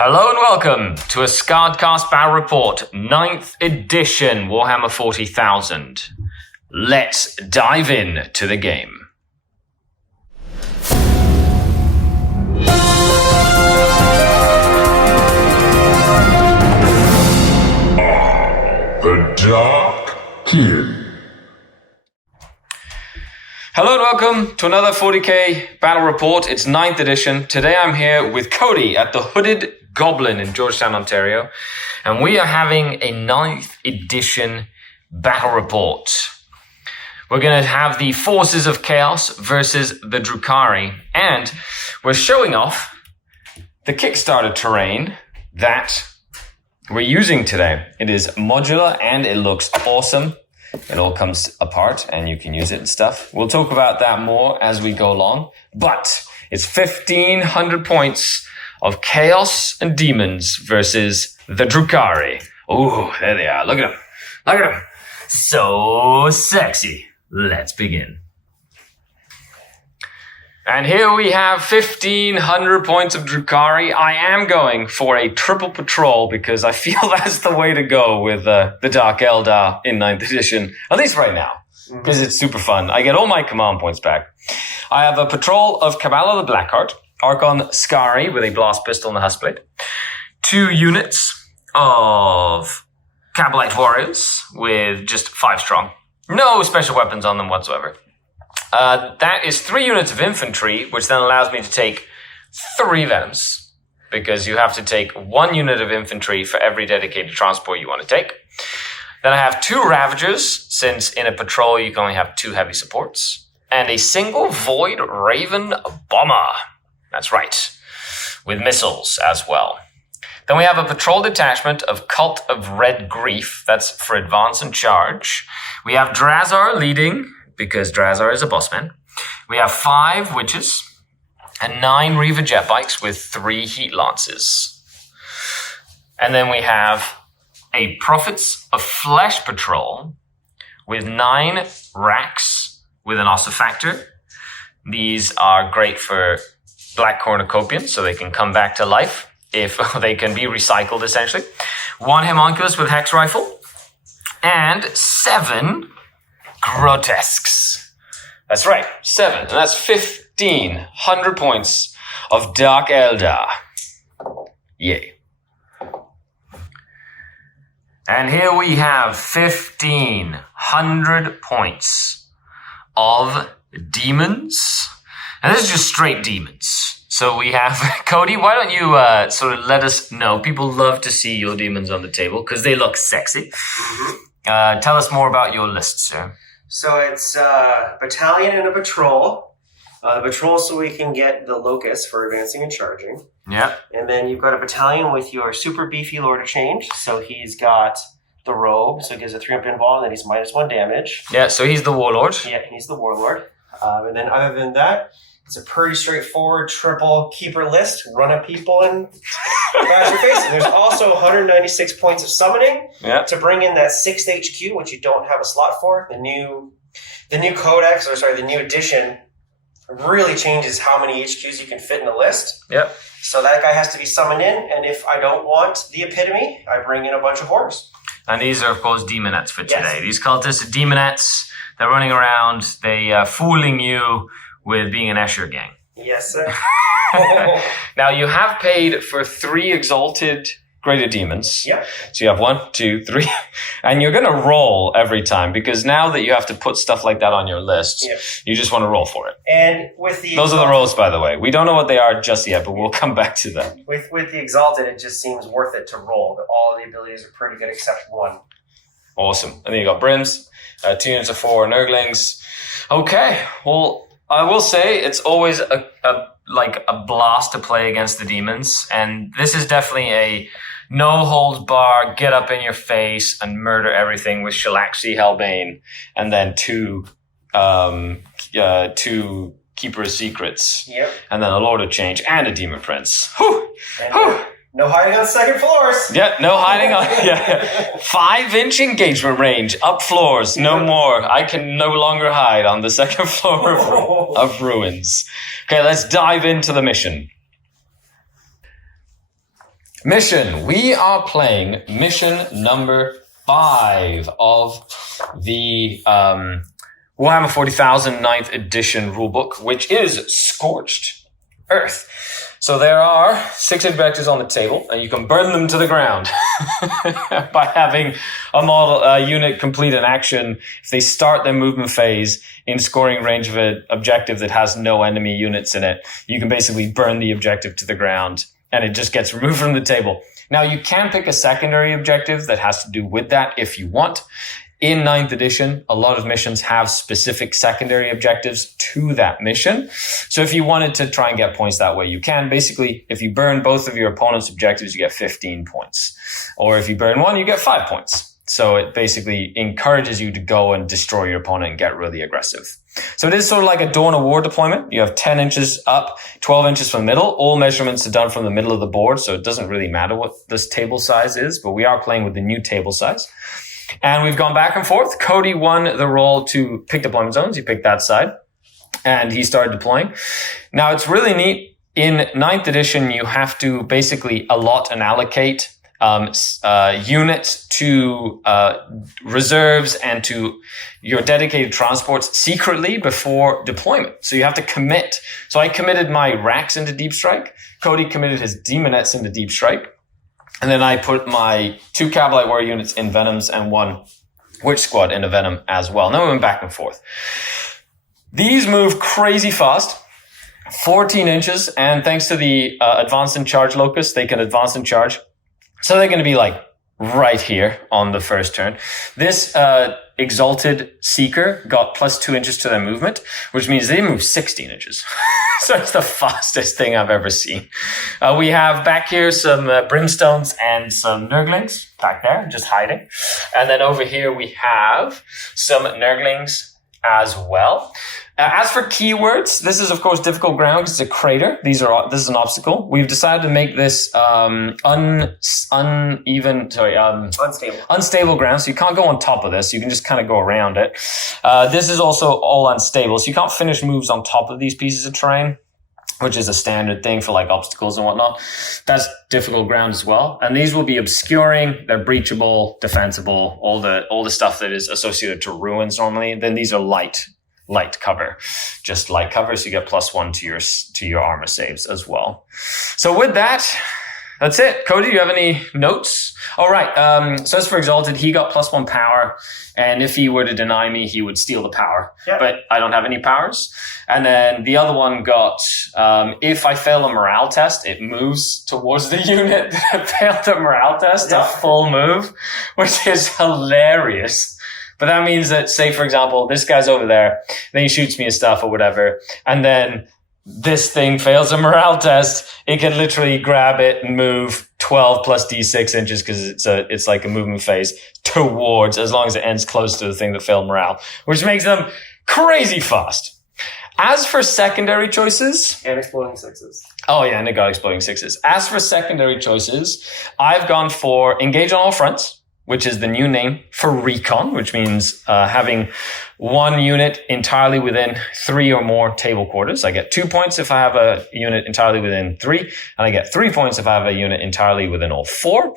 Hello and welcome to a SkaredCast Battle Report, 9th edition, Warhammer 40,000. Let's dive in to the game. The Dark King. Hello and welcome to another 40k Battle Report. It's 9th edition. Today I'm here with Cody at the Hooded Goblin in Georgetown, Ontario. And we are having a 9th edition Battle Report. We're going to have the Forces of Chaos versus the Drukhari. And we're showing off the Kickstarter terrain that we're using today. It is modular and it looks awesome. It all comes apart and you can use it and stuff. We'll talk about that more as we go along. But it's 1,500 points of Chaos and Demons versus the Drukhari. Ooh, there they are. Look at them. Look at them. So sexy. Let's begin. And here we have 1,500 points of Drukhari. I am going for a triple patrol because I feel that's the way to go with the Dark Eldar in 9th edition. At least right now, because it's super fun. I get all my command points back. I have a patrol of Cabal of the Blackheart, Archon Skari with a blast pistol and a huskblade, 2 units of Cabalite warriors with just 5 strong. No special weapons on them whatsoever. That is 3 units of infantry, which then allows me to take 3 Venoms, because you have to take 1 unit of infantry for every dedicated transport you want to take. Then I have 2 Ravagers, since in a patrol you can only have 2 heavy supports, and a single Void Raven Bomber. That's right, with missiles as well. Then we have a patrol detachment of Cult of Red Grief. That's for advance and charge. We have Drazar leading, because Drazar is a boss man. We have 5 witches and 9 Reaver jet bikes with 3 heat lances. And then we have a Prophets of Flesh patrol with 9 racks with an ossifactor. These are great for black cornucopians, so they can come back to life if they can be recycled, essentially. 1 homunculus with hex rifle and 7 grotesques. That's right, 7. And that's 1,500 points of Dark Eldar. Yay. And here we have 1,500 points of demons. And this is just straight demons. So we have, Cody, why don't you sort of let us know? People love to see your demons on the table because they look sexy. Mm-hmm. Tell us more about your list, sir. So it's a battalion and a patrol. The patrol so we can get the locusts for advancing and charging. Yeah. And then you've got a battalion with your super beefy Lord of Change. So he's got the robe, so he gives a 3 up invul, and then he's -1 damage. Yeah, so he's the warlord. Yeah, he's the warlord. And then other than that, it's a pretty straightforward triple keeper list. Run up people and bash your face. And there's also 196 points of summoning to bring in that 6th HQ, which you don't have a slot for. The new codex, the new edition really changes how many HQs you can fit in a list. Yep. So that guy has to be summoned in, and if I don't want the epitome, I bring in a bunch of horrors. And these are, of course, demonettes for today. Yes. These cultists are demonettes. They're running around. They fooling you with being an Escher gang. Yes, sir. Now, you have paid for 3 exalted greater demons. Yep. So you have 1, 2, 3. And you're going to roll every time, because now that you have to put stuff like that on your list, you just want to roll for it. And with the Those are the rolls, by the way. We don't know what they are just yet, but we'll come back to them. With the exalted, it just seems worth it to roll. All the abilities are pretty good except 1. Awesome. And then you got Brims, 2 units of 4 Nurglings. Okay, well, I will say it's always a blast to play against the demons, and this is definitely a no holds bar, get up in your face and murder everything with Shalaxi Hellbane, and then 2 Keeper of Secrets, and then a Lord of Change and a Demon Prince. Whew. Whew. No hiding on second floors. Yeah, no hiding on. 5-inch engagement range up floors, no more. I can no longer hide on the second floor of ruins. Okay, let's dive into the mission. Mission. We are playing mission number 5 of the Warhammer 40,000 9th edition rulebook, which is Scorched Earth. So there are 6 objectives on the table, and you can burn them to the ground by having a unit complete an action if they start their movement phase in scoring range of an objective that has no enemy units in it. You can basically burn the objective to the ground, and it just gets removed from the table. Now, you can pick a secondary objective that has to do with that if you want. In 9th edition, a lot of missions have specific secondary objectives to that mission. So if you wanted to try and get points that way, you can. Basically, if you burn both of your opponent's objectives, you get 15 points. Or if you burn one, you get 5 points. So it basically encourages you to go and destroy your opponent and get really aggressive. So it is sort of like a Dawn of War deployment. You have 10 inches up, 12 inches from the middle. All measurements are done from the middle of the board, so it doesn't really matter what this table size is, but we are playing with the new table size. And we've gone back and forth. Cody won the role to pick deployment zones. He picked that side, and he started deploying. Now, it's really neat. In 9th edition, you have to basically allot and allocate units to reserves and to your dedicated transports secretly before deployment. So you have to commit. So I committed my racks into Deep Strike. Cody committed his demonettes into Deep Strike. And then I put my 2 Cavalry Warrior units in Venoms and 1 Witch Squad into Venom as well. And then we went back and forth. These move crazy fast. 14 inches. And thanks to the advance and charge locus, they can advance and charge. So they're going to be like right here on the first turn. This Exalted Seeker got plus 2 inches to their movement, which means they move 16 inches. So it's the fastest thing I've ever seen. We have back here some Brimstones and some Nurglings back there, just hiding. And then over here we have some Nurglings as well. As for keywords, this is of course difficult ground because it's a crater. This is an obstacle. We've decided to make this unstable ground. So you can't go on top of this. You can just kind of go around it. This is also all unstable. So you can't finish moves on top of these pieces of terrain, which is a standard thing for like obstacles and whatnot. That's difficult ground as well. And these will be obscuring, they're breachable, defensible, all the stuff that is associated to ruins normally. Then these are light cover, just light cover. So you get +1 to your armor saves as well. So with that, that's it. Cody, do you have any notes? All right. So as for Exalted, he got +1 power. And if he were to deny me, he would steal the power. Yep. But I don't have any powers. And then the other one got, if I fail a morale test, it moves towards the unit that failed the morale test, a full move, which is hilarious. But that means that, say, for example, this guy's over there, then he shoots me his stuff or whatever, and then this thing fails a morale test, it can literally grab it and move 12 plus D6 inches because it's like a movement phase towards, as long as it ends close to the thing that failed morale, which makes them crazy fast. As for secondary choices... And exploding sixes. Oh yeah, and it got exploding sixes. As for secondary choices, I've gone for Engage on All Fronts, which is the new name for Recon, which means having one unit entirely within 3 or more table quarters. I get 2 points if I have a unit entirely within 3, and I get 3 points if I have a unit entirely within all 4.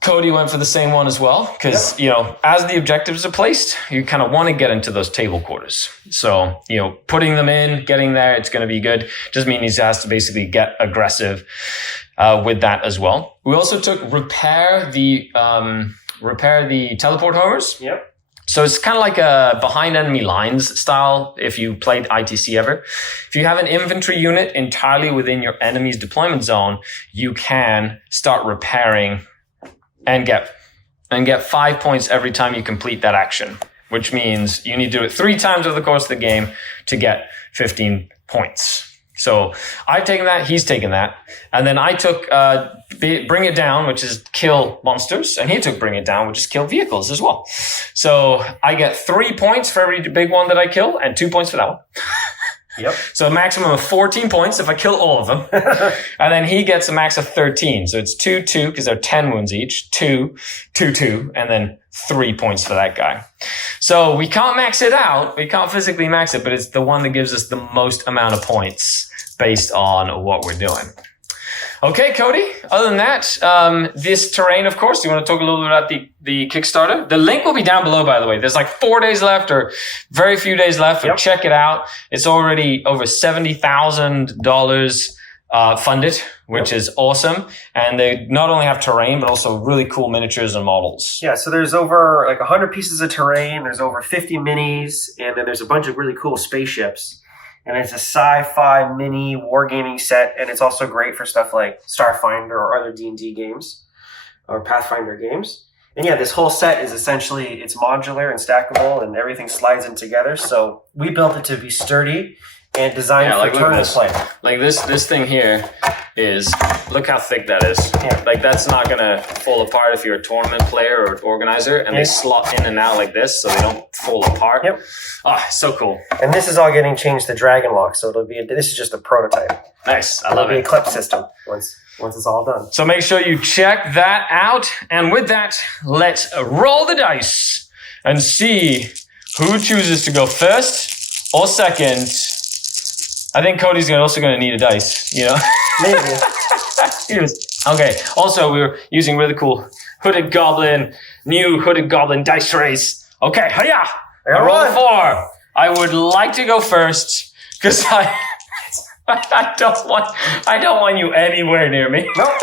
Cody went for the same one as well, because, as the objectives are placed, you kind of want to get into those table quarters. So, putting them in, getting there, it's going to be good. Just means he has to basically get aggressive with that as well. We also took repair the teleport homers. Yep. So it's kind of like a behind enemy lines style if you played ITC ever. If you have an infantry unit entirely within your enemy's deployment zone, you can start repairing and get 5 points every time you complete that action, which means you need to do it 3 times over the course of the game to get 15 points. So I've taken that, he's taken that. And then I took Bring It Down, which is kill monsters. And he took Bring It Down, which is kill vehicles as well. So I get 3 points for every big one that I kill and 2 points for that one. Yep. So a maximum of 14 points if I kill all of them. And then he gets a max of 13. So it's 2, 2, because they're 10 wounds each. 2, 2, 2, and then 3 points for that guy. So we can't max it out. We can't physically max it, but it's the one that gives us the most amount of points based on what we're doing. Okay, Cody. Other than that, this terrain, of course, you want to talk a little bit about the Kickstarter? The link will be down below, by the way. There's like 4 days left or very few days left. So check it out. It's already over $70,000 funded, which is awesome. And they not only have terrain, but also really cool miniatures and models. Yeah, so there's over like 100 pieces of terrain. There's over 50 minis. And then there's a bunch of really cool spaceships. And it's a sci-fi mini wargaming set, and it's also great for stuff like Starfinder or other D&D games or Pathfinder games. And yeah, this whole set is essentially, it's modular and stackable, and everything slides in together. So we built it to be sturdy and designed for tournament play. Like this thing here is, look how thick that is. Yeah. Like that's not gonna fall apart if you're a tournament player or organizer, and they slot in and out like this so they don't fall apart. Yep. Oh, so cool. And this is all getting changed to Dragon Lock, so this is just a prototype. Nice, I love it. It'll be a clip system once it's all done. So make sure you check that out. And with that, let's roll the dice and see who chooses to go first or second. I think Cody's also going to need a dice, you know? Maybe. Okay. Also, we were using really cool new Hooded Goblin dice trays. Okay, hiya! I rolled a 4. I would like to go first because I don't want you anywhere near me. Nope.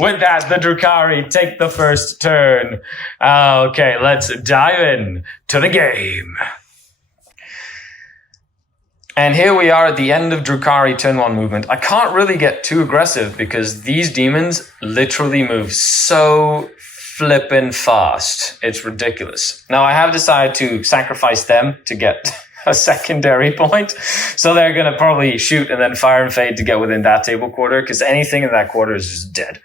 With that, the Drukhari take the first turn. Okay, let's dive in to the game. And here we are at the end of Drukhari turn 1 movement. I can't really get too aggressive because these demons literally move so flippin' fast. It's ridiculous. Now I have decided to sacrifice them to get a secondary point. So they're going to probably shoot and then fire and fade to get within that table quarter because anything in that quarter is just dead.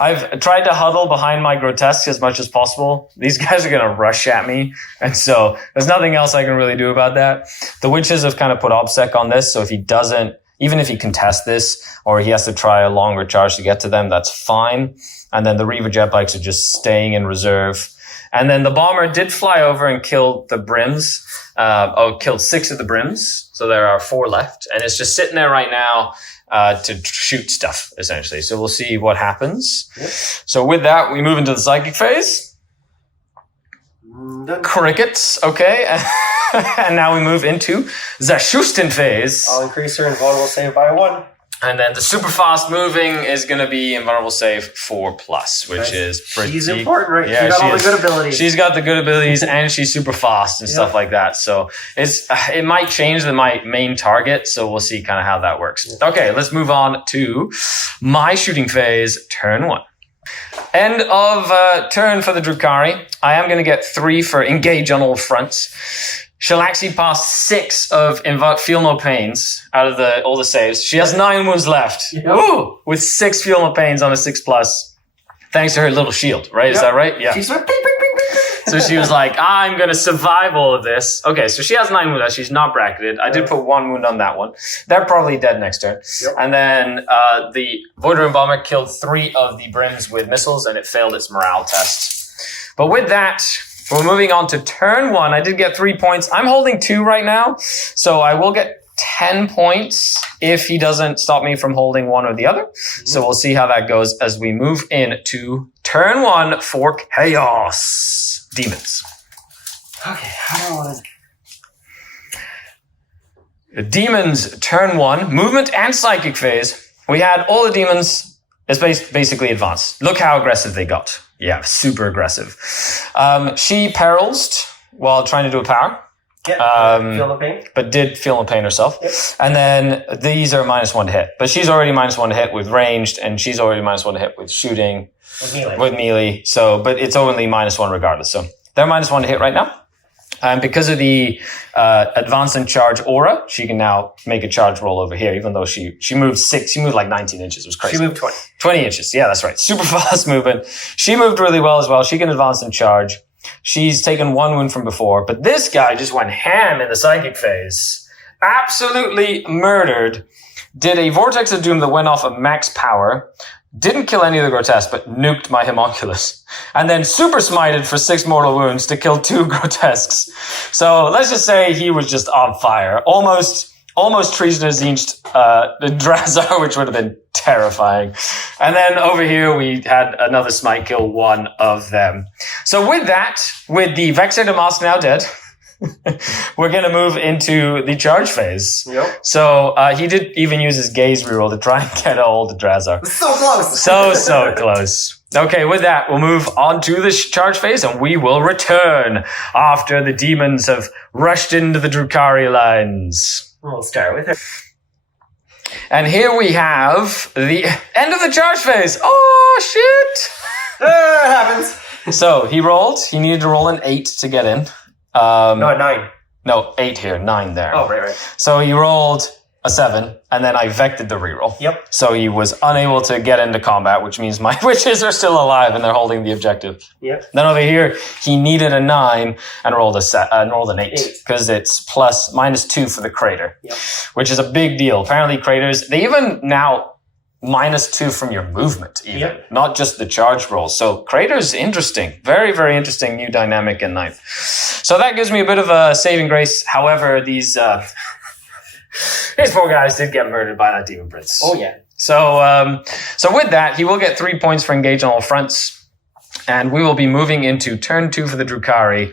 I've tried to huddle behind my grotesque as much as possible. These guys are going to rush at me. And so there's nothing else I can really do about that. The witches have kind of put obsec on this. So if he doesn't, even if he contests this or he has to try a longer charge to get to them, that's fine. And then the Reaver jet bikes are just staying in reserve. And then the bomber did fly over and kill the brims. Killed 6 of the brims. So there are 4 left. And it's just sitting there right now to shoot stuff, essentially. So we'll see what happens. Yep. So with that, we move into the psychic phase. Crickets, okay. And now we move into the Schusten phase. I'll increase her invulnerable save by 1. And then the super fast moving is going to be invulnerable save 4+, which is pretty... She's important, right? Yeah, she's got all the good abilities. She's got the good abilities and she's super fast and stuff like that. So it might change my main target. So we'll see kind of how that works. Okay, let's move on to my shooting phase, turn 1. End of turn for the Drukhari. I am going to get 3 for engage on all fronts. She'll actually pass 6 of Feel No Pains out of all the saves. She has 9 wounds left. Yep. Woo! With 6 Feel No Pains on a 6+. Thanks to her little shield, right? Yep. Is that right? Yeah. She's like, bing, bing, bing, bing. So she was like, I'm going to survive all of this. Okay, so she has 9 wounds left. She's not bracketed. I did put 1 wound on that one. They're probably dead next turn. Yep. And then the Voidrune Bomber killed 3 of the brims with missiles, and it failed its morale test. But with that... we're moving on to turn 1. I did get 3 points. I'm holding 2 right now, so I will get 10 points if he doesn't stop me from holding one or the other. Mm-hmm. So we'll see how that goes as we move into turn 1 for Chaos Demons. Okay, how do I want to... Demons, turn 1, movement and psychic phase. We had all the demons is basically advanced. Look how aggressive they got. Yeah, super aggressive. She perils while trying to do a power. Yeah, feel no pain. But did feel no pain herself. Yep. And then these are -1 to hit. But she's already -1 to hit with ranged, and she's already -1 to hit with shooting. With melee. So, but it's only -1 regardless. So they're -1 to hit right now. And because of the advance and charge aura, she can now make a charge roll over here, even though she moved 6, she moved like 19 inches. It was crazy. She moved 20. 20 inches. Yeah, that's right. Super fast movement. She moved really well as well. She can advance and charge. She's taken 1 wound from before, but this guy just went ham in the psychic phase. Absolutely murdered. Did a Vortex of Doom that went off of max power. Didn't kill any of the grotesques, but nuked my homunculus. And then super smited for 6 mortal wounds to kill 2 grotesques. So let's just say he was just on fire. Almost almost treasonous the Drazar, which would have been terrifying. And then over here, we had another smite kill one of them. So with that, with the Vexator Mask now dead, we're going to move into the charge phase. Yep. So he did even use his gaze reroll to try and get all the Drazar. So close. So close. Okay, with that, we'll move on to the charge phase, and we will return after the demons have rushed into the Drukhari lines. We'll start with it. And here we have the end of the charge phase. Oh, shit! It happens. So he rolled. He needed to roll an 8 to get in. No, 9. No, 8 here, 9 there. Oh, right. So he rolled a 7, and then I vected the reroll. Yep. So he was unable to get into combat, which means my witches are still alive and they're holding the objective. Yep. Then over here, he needed a 9 and rolled an 8 because it's -2 for the crater, yep. which is a big deal. Apparently, craters they even now -2 from your movement, even yep. not just the charge roll. So craters interesting, very very interesting new dynamic in 9th. So that gives me a bit of a saving grace. However, these poor guys did get murdered by that demon prince. Oh yeah. So with that, he will get 3 points for engage on all fronts, and we will be moving into turn 2 for the Drukhari.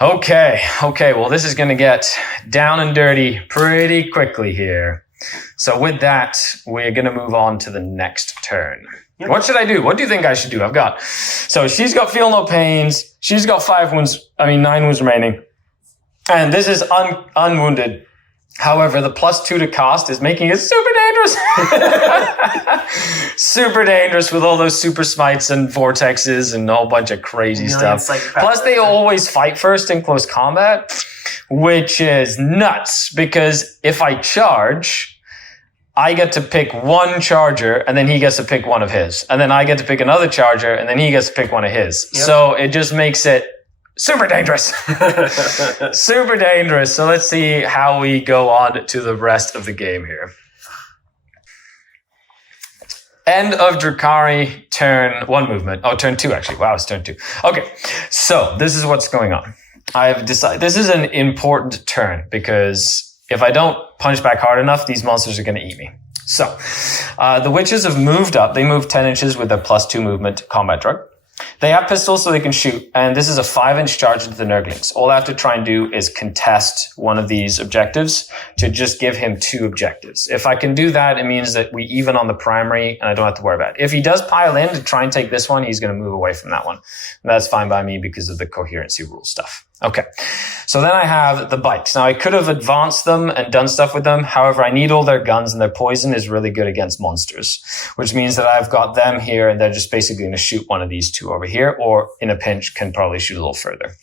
Okay. Well, this is going to get down and dirty pretty quickly here. So with that, we're going to move on to the next turn. Yep. What should I do? What do you think I should do? So she's got feel no pains. She's got 9 wounds remaining, and this is unwounded. However, the +2 to cost is making it super dangerous. Super dangerous with all those super smites and vortexes and a whole bunch of crazy stuff. Plus, they always fight first in close combat, which is nuts because if I charge, I get to pick one charger and then he gets to pick one of his. And then I get to pick another charger and then he gets to pick one of his. Yep. So it just makes it super dangerous. Super dangerous. So let's see how we go on to the rest of the game here. End of Drukhari, turn 1 movement. Oh, turn 2 actually. Wow, it's turn 2. Okay, so this is what's going on. I've decided this is an important turn because if I don't punch back hard enough, these monsters are going to eat me. So the witches have moved up. They moved 10 inches with a +2 movement combat drug. They have pistols so they can shoot, and this is a 5-inch charge into the Nurglings. All I have to try and do is contest one of these objectives to just give him 2 objectives. If I can do that, it means that we even on the primary, and I don't have to worry about it. If he does pile in to try and take this one, he's going to move away from that one. And that's fine by me because of the coherency rule stuff. Okay, so then I have the bikes. Now, I could have advanced them and done stuff with them. However, I need all their guns, and their poison is really good against monsters, which means that I've got them here, and they're just basically going to shoot one of these 2 over here, or in a pinch can probably shoot a little further.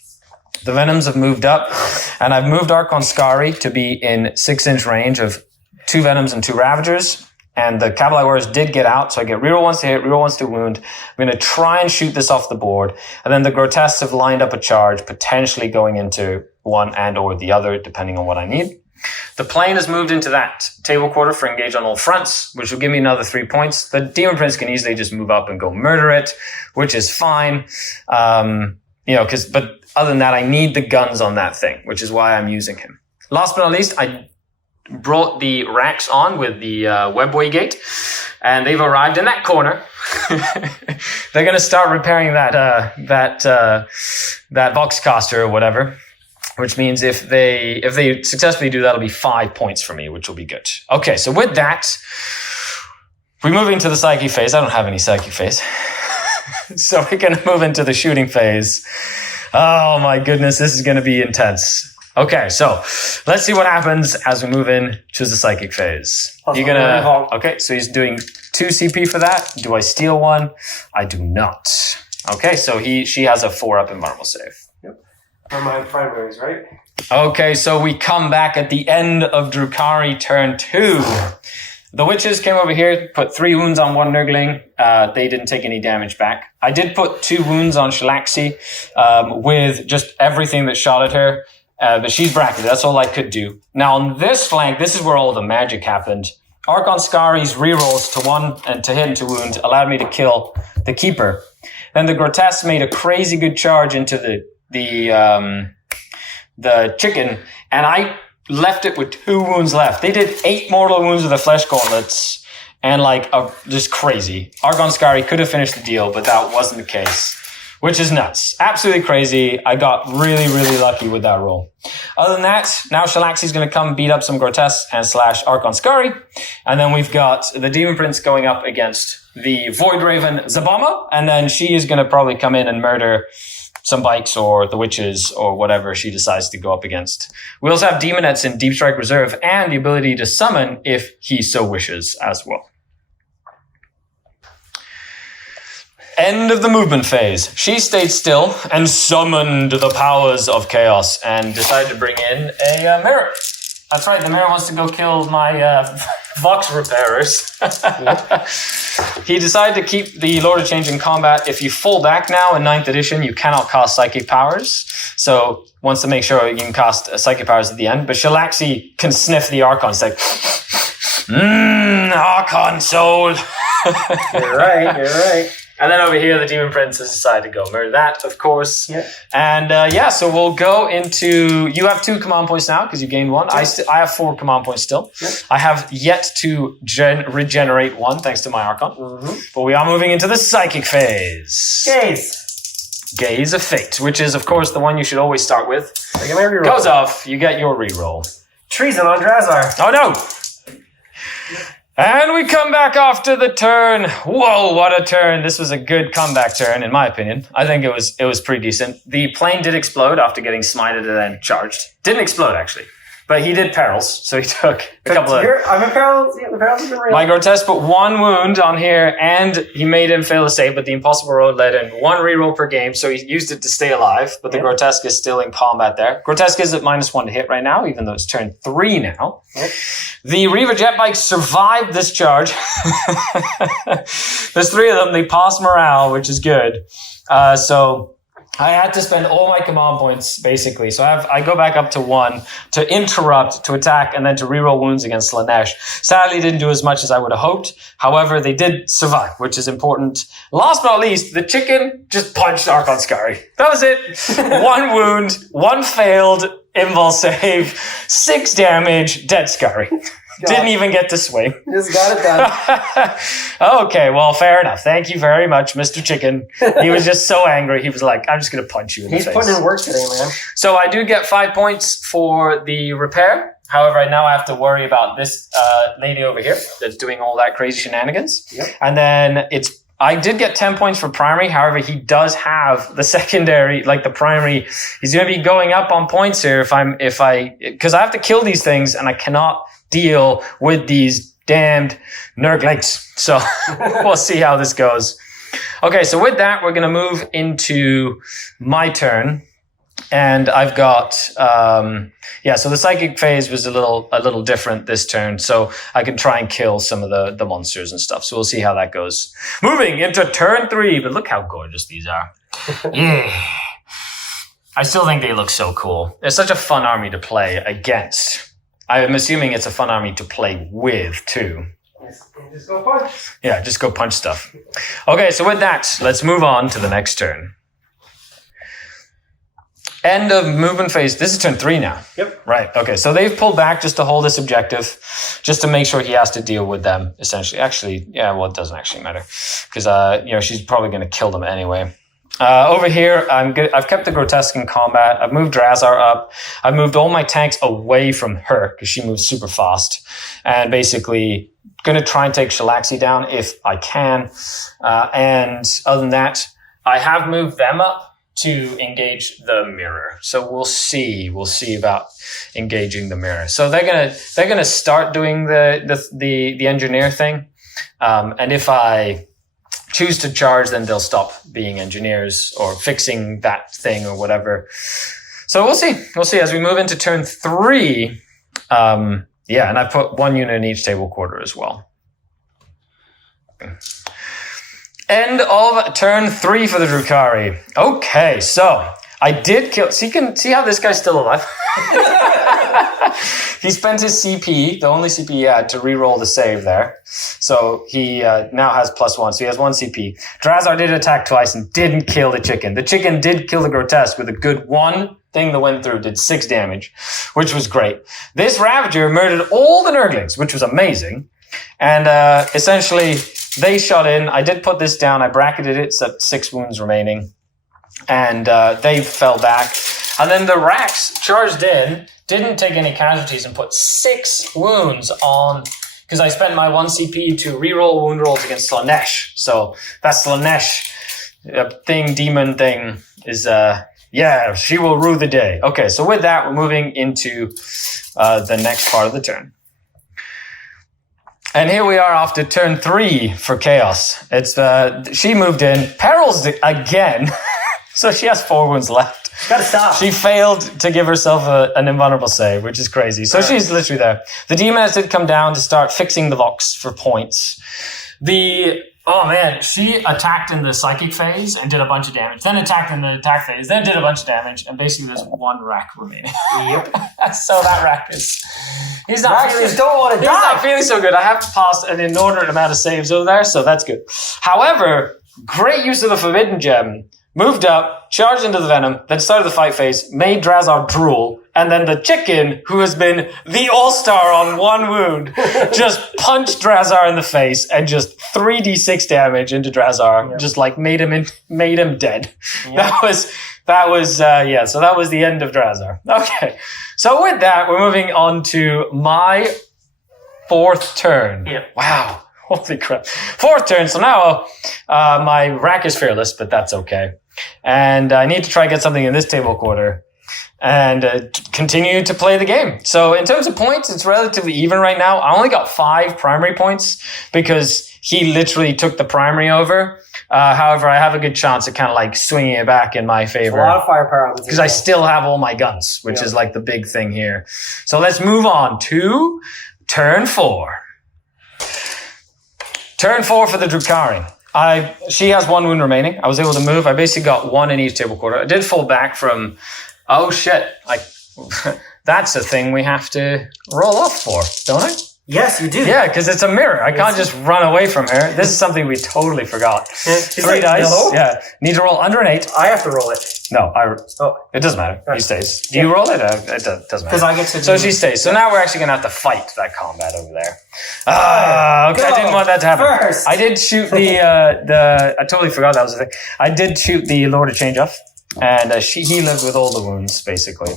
The Venoms have moved up, and I've moved Archon Skari to be in 6-inch range of 2 Venoms and 2 Ravagers. And the Kabalite Warriors did get out, so I get reroll 1 to hit, reroll 1 to wound. I'm going to try and shoot this off the board. And then the Grotesques have lined up a charge, potentially going into one and or the other, depending on what I need. The plane has moved into that table quarter for engage on all fronts, which will give me another 3 points. The Demon Prince can easily just move up and go murder it, which is fine. But other than that, I need the guns on that thing, which is why I'm using him. Last but not least, I brought the racks on with the webway gate, and they've arrived in that corner. They're going to start repairing that Voxcaster or whatever, which means if they successfully do that, it'll be 5 points for me, which will be good. Okay, so with that, we move into the psychic phase. I don't have any psychic phase. So we're going to move into the shooting phase. Oh my goodness, this is going to be intense. Okay, so let's see what happens as we move in to the psychic phase. Okay, so he's doing 2 CP for that. Do I steal 1? I do not. Okay, so she has a 4-up invulnerable save. Yep. For my primaries, right? Okay, so we come back at the end of Drukhari turn 2. The witches came over here, put 3 wounds on 1 Nurgling. They didn't take any damage back. I did put 2 wounds on Shalaxi with just everything that shot at her. But she's bracketed. That's all I could do. Now, on this flank, this is where all the magic happened. Archon Skari's rerolls to 1 and to hit and to wound allowed me to kill the Keeper. Then the Grotesque made a crazy good charge into the chicken, and left it with 2 wounds left. They did 8 mortal wounds with the flesh gauntlets, and just crazy. Argon Skari could have finished the deal, but that wasn't the case, which is nuts. Absolutely crazy. I got really, really lucky with that roll. Other than that, now Shalaxi's going to come beat up some Grotesque and slash Argon Skari, and then we've got the Demon Prince going up against the Void Raven Zabama, and then she is going to probably come in and murder some bikes or the witches or whatever she decides to go up against. We also have Demonettes in Deep Strike Reserve and the ability to summon if he so wishes as well. End of the movement phase. She stayed still and summoned the powers of chaos and decided to bring in a mirror. That's right, the mirror wants to go kill my Vox repairers. He decided to keep the Lord of Change in combat. If you fall back now in 9th edition, you cannot cast psychic powers. So wants to make sure you can cast psychic powers at the end. But Shalaxi can sniff the Archon. It's like, Archon soul. You're right. And then over here, the Demon Prince has decided to go murder that, of course. Yeah. And so we'll go into... You have 2 command points now because you gained 1. I have 4 command points still. Yeah. I have yet to regenerate 1 thanks to my Archon. Mm-hmm. But we are moving into the Psychic phase. Gaze of Fate, which is, of course, the one you should always start with. Goes off, you get your reroll. Treason on Drazar. Oh, no! And we come back after the turn. Whoa, what a turn. This was a good comeback turn, in my opinion. I think it was pretty decent. The plane did explode after getting smited and then charged. Didn't explode, actually. But he did perils, so he took a couple of... I'm in perils. Yeah, the perils have been real. My Grotesque put 1 wound on here, and he made him fail a save, but the Impossible Road let in 1 reroll per game, so he used it to stay alive, but the Grotesque is still in combat there. Grotesque is at -1 to hit right now, even though it's turn 3 now. Yep. The Reaver jet bikes survived this charge. There's 3 of them. They pass morale, which is good. So... I had to spend all my command points, basically. So I go back up to 1 to interrupt, to attack, and then to reroll wounds against Slanesh. Sadly, didn't do as much as I would have hoped. However, they did survive, which is important. Last but not least, the chicken just punched Archon Skari. That was it. 1 wound, 1 failed invul save, 6 damage, dead Skari. Didn't even get to swing. Just got it done. Okay, well, fair enough. Thank you very much, Mr. Chicken. He was just so angry. He was like, I'm just going to punch you in the face. He's putting in work today, man. So I do get 5 points for the repair. However, I now have to worry about this lady over here that's doing all that crazy shenanigans. Yep. And then I did get 10 points for primary. However, he does have the secondary, like the primary. He's going to be going up on points here because I have to kill these things and I cannot deal with these damned Nurglings. So we'll see how this goes. Okay, so with that, we're going to move into my turn. And I've got, so the psychic phase was a little different this turn. So I can try and kill some of the monsters and stuff. So we'll see how that goes. Moving into turn 3, but look how gorgeous these are. Yeah. I still think they look so cool. It's such a fun army to play against. I'm assuming it's a fun army to play with, too. Just go punch. Yeah, just go punch stuff. Okay, so with that, let's move on to the next turn. End of movement phase. This is turn 3 now. Yep. Right, okay. So they've pulled back just to hold this objective, just to make sure he has to deal with them, essentially. Actually, it doesn't actually matter. Because, she's probably going to kill them anyway. Over here, I've kept the Grotesque in combat. I've moved Drazar up. I've moved all my tanks away from her because she moves super fast. And basically, going to try and take Shalaxi down if I can. And other than that, I have moved them up to engage the mirror. So we'll see about engaging the mirror. So they're gonna start doing the engineer thing. And if I choose to charge, then they'll stop being engineers or fixing that thing or whatever. So we'll see as we move into turn 3. And I put 1 unit in each table quarter as well. End of turn 3 for the Drukhari. Okay, so I did kill... So you can see how this guy's still alive. He spent his CP, the only CP he had, to reroll the save there. So he now has +1, so he has 1 CP. Drazar did attack twice and didn't kill the chicken. The chicken did kill the Grotesque with a good 1 thing that went through did 6 damage, which was great. This Ravager murdered all the Nurglings, which was amazing. And essentially, they shot in. I did put this down. I bracketed it. It's at 6 wounds remaining. And they fell back. And then the Rax charged in, didn't take any casualties, and put 6 wounds on... Because I spent my 1 CP to reroll wound rolls against Slanesh. So that Slanesh demon thing is... yeah, she will rue the day. Okay, so with that, we're moving into the next part of the turn. And here we are after turn 3 for Chaos. It's she moved in, perils again, so she has 4 wounds left. Gotta stop. She failed to give herself an invulnerable save, which is crazy. So she's literally there. The Daemons did come down to start fixing the Vox for points. Oh man, she attacked in the psychic phase and did a bunch of damage. Then attacked in the attack phase, then did a bunch of damage, and basically there's 1 rack remaining. Yep. So that rack is... He's not feeling so good. I have passed an inordinate amount of saves over there, so that's good. However, great use of the Forbidden Gem. Moved up, charged into the Venom, then started the fight phase, made Drazar drool, and then the chicken, who has been the all-star on 1 wound, just punched Drazar in the face and just 3d6 damage into Drazar, just like made him dead. Yep. That was so that was the end of Drazar. Okay. So with that, we're moving on to my 4th turn. Yep. Wow. Holy crap. 4th turn. So now my rack is fearless, but that's okay. And I need to try and get something in this table quarter and continue to play the game. So in terms of points, it's relatively even right now. I only got 5 primary points because he literally took the primary over. However, I have a good chance of kind of like swinging it back in my favor. A lot of firepower on this. Because I still have all my guns, which is like the big thing here. So let's move on to turn 4. Turn 4 for the Drukhari. She has 1 wound remaining. I was able to move. I basically got 1 in each table quarter. I did fall back from... Oh, shit. That's a thing we have to roll off for, don't I? Yes, you do. Yeah, because it's a mirror. I can't just run away from her. This is something we totally forgot. 3 dice. No? Yeah. Need to roll under an 8. I have to roll it. No, it doesn't matter. He stays. Do you roll it? It doesn't matter. Because I get to. So she stays. So now we're actually going to have to fight that combat over there. Okay. I didn't want that to happen. First. I did shoot I totally forgot that was the thing. I did shoot the Lord of Change off, and he lived with all the wounds basically.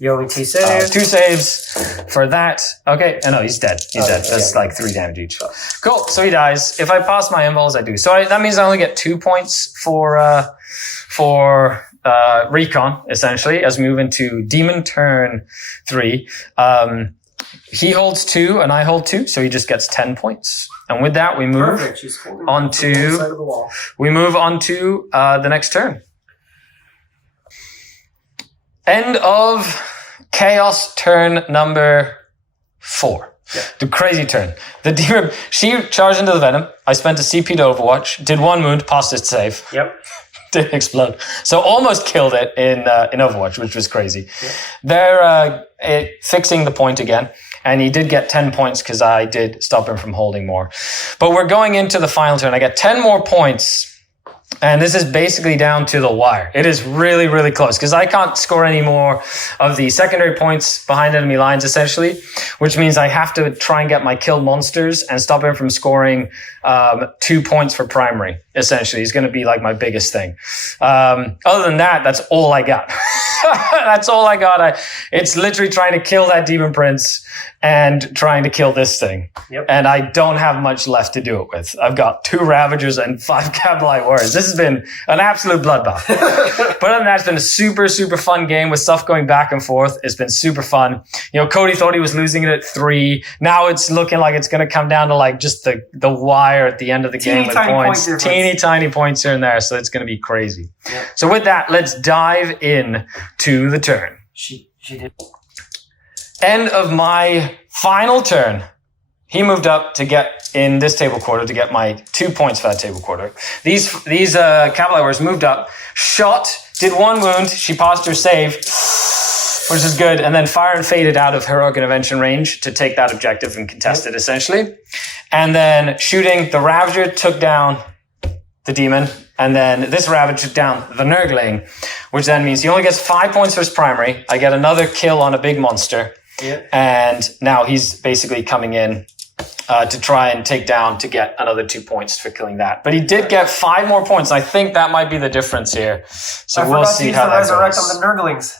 You owe me 2 saves. 2 saves for that. Okay. No, he's dead. He's dead. That's like 3 damage each. Cool. So he dies. If I pass my invuls, I do. So that means I only get 2 points for recon, essentially, as we move into Demon turn 3. He holds 2 and I hold 2, so he just gets 10 points. And with that, we move on to the next turn. End of Chaos turn number 4. Yeah. The crazy turn. The demon, she charged into the Venom. I spent a CP to Overwatch, did 1 wound, passed its save. Yep. Didn't explode. So almost killed it in Overwatch, which was crazy. Yep. They're fixing the point again. And he did get 10 points because I did stop him from holding more. But we're going into the final turn. I get 10 more points. And this is basically down to the wire. It is really, really close because I can't score any more of the secondary points behind enemy lines, essentially, which means I have to try and get my killed monsters and stop him from scoring 2 points for primary, essentially. He's going to be like my biggest thing. Other than that, that's all I got. That's all I got. It's literally trying to kill that Demon Prince and trying to kill this thing. Yep. And I don't have much left to do it with. I've got 2 Ravagers and 5 Cabalite Warriors. This has been an absolute bloodbath. But other than that, it's been a super, super fun game with stuff going back and forth. It's been super fun. You know, Cody thought he was losing it at 3. Now it's looking like it's going to come down to like just the wire at the end of the game with points. Teeny tiny points here and there. So it's going to be crazy. Yep. So with that, let's dive in to the turn. She did. End of my final turn. He moved up to get in this table quarter to get my 2 points for that table quarter. These Cavalry Warriors moved up, shot, did 1 wound. She passed her save, which is good. And then Fire and faded out of heroic intervention range to take that objective and contest it, essentially. And then shooting, the Ravager took down the demon, and then this ravaged down the Nurgling, which then means he only gets 5 points for his primary. I get another kill on a big monster, and now he's basically coming in to try and take down to get another 2 points for killing that. But he did get 5 more points. I think that might be the difference here. So we'll see how that resurrect goes. on the Nurglings.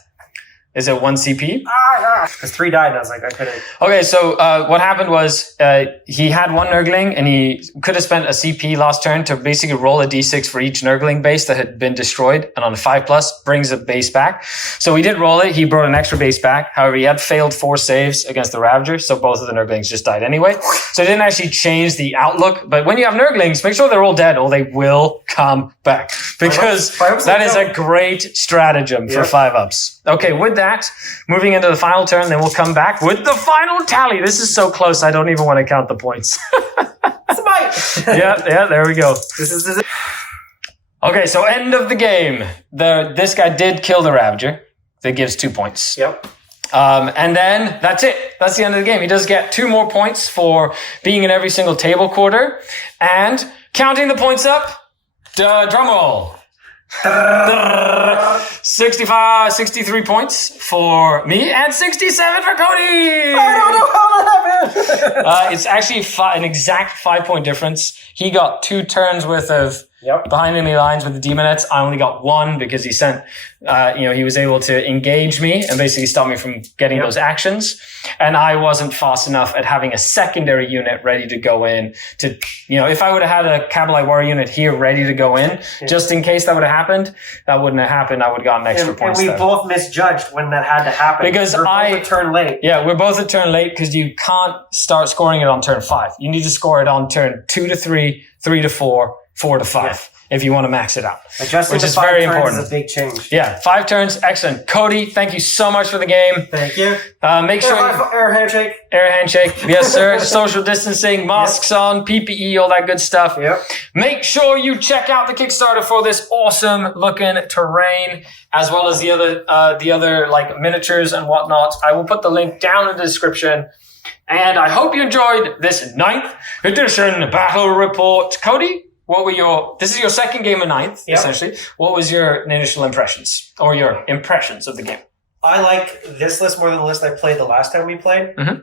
Is it 1 CP? Because 3 died, and I was like, I couldn't. Okay, so what happened was he had 1 Nurgling, and he could have spent a CP last turn to basically roll a d6 for each Nurgling base that had been destroyed, and on a 5+ brings a base back. So he did roll it. He brought an extra base back. However, he had failed 4 saves against the Ravager, so both of the Nurglings just died anyway. So it didn't actually change the outlook. But when you have Nurglings, make sure they're all dead, or they will come back, because that is a great stratagem for 5-ups. Okay, with that, moving into the final turn, then we'll come back with the final tally. This is so close, I don't even want to count the points. That's a bite. yeah, there we go. This is Okay, so end of the game. This guy did kill the Ravager. That gives 2 points. Yep. And then that's it. That's the end of the game. He does get 2 more points for being in every single table quarter. And counting the points up, drum roll. 63 points for me and 67 for Cody. I don't know how that happened. It's actually an exact 5-point difference. He got 2 turns worth of behind enemy lines with the demonettes. I only got 1 because he sent, he was able to engage me and basically stop me from getting those actions. And I wasn't fast enough at having a secondary unit ready to go in to, if I would have had a Kabalite Warrior unit here ready to go in, just in case that would have happened, that wouldn't have happened. I would have gotten extra points. And we both misjudged when that had to happen. Because we're both a turn late. Yeah, we're both a turn late because you can't start scoring it on turn 5. You need to score it on turn 2 to 3, 3 to 4, 4 to 5. If you want to max it out. Adjusting which to is 5 very turns important. is a big change. Yeah, 5 turns. Excellent. Cody, thank you so much for the game. Thank you. Make sure Air handshake. Air handshake. Yes, sir. Social distancing, masks on, PPE, all that good stuff. Yep. Make sure you check out the Kickstarter for this awesome looking terrain, as well as the other like miniatures and whatnot. I will put the link down in the description. And I hope you enjoyed this 9th edition battle report. Cody, this is your second game of 9th, essentially. What was your initial impressions, or your impressions of the game? I like this list more than the list I played the last time we played. Mm-hmm.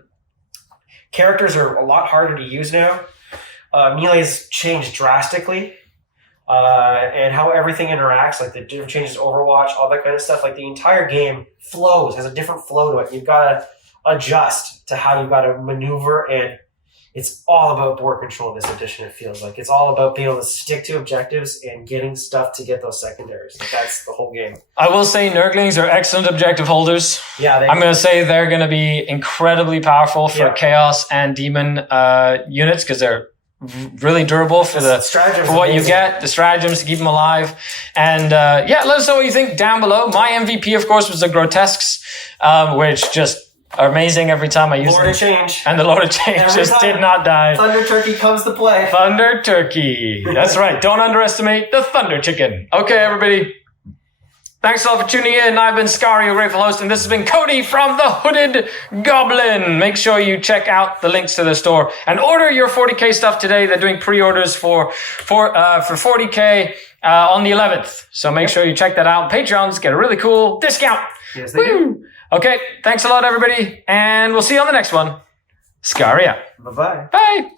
Characters are a lot harder to use now. Melee's changed drastically. And how everything interacts, like the different changes to Overwatch, all that kind of stuff. Like the entire game flows, has a different flow to it. You've got to adjust to how you've got to maneuver, and it's all about board control this edition, it feels like. It's all about being able to stick to objectives and getting stuff to get those secondaries. Like that's the whole game. I will say Nurglings are excellent objective holders. Yeah, I'm going to say they're going to be incredibly powerful for Chaos and Demon units, because they're really durable for what you get, the stratagems to keep them alive. And let us know what you think down below. My MVP, of course, was the Grotesques, which just are amazing every time I use Lord them. of Change. And the Lord of Change Every just time did not die. Thunder Turkey comes to play. Thunder Turkey. That's right. Don't underestimate the Thunder Chicken. Okay, everybody. Thanks a lot for tuning in. I've been Skari, your grateful host, and this has been Cody from the Hooded Goblin. Make sure you check out the links to the store and order your 40K stuff today. They're doing pre-orders for 40K on the 11th. So make sure you check that out. Patreons get a really cool discount. Yes, they do. Okay, thanks a lot, everybody, and we'll see you on the next one. Skari out. Bye-bye. Bye.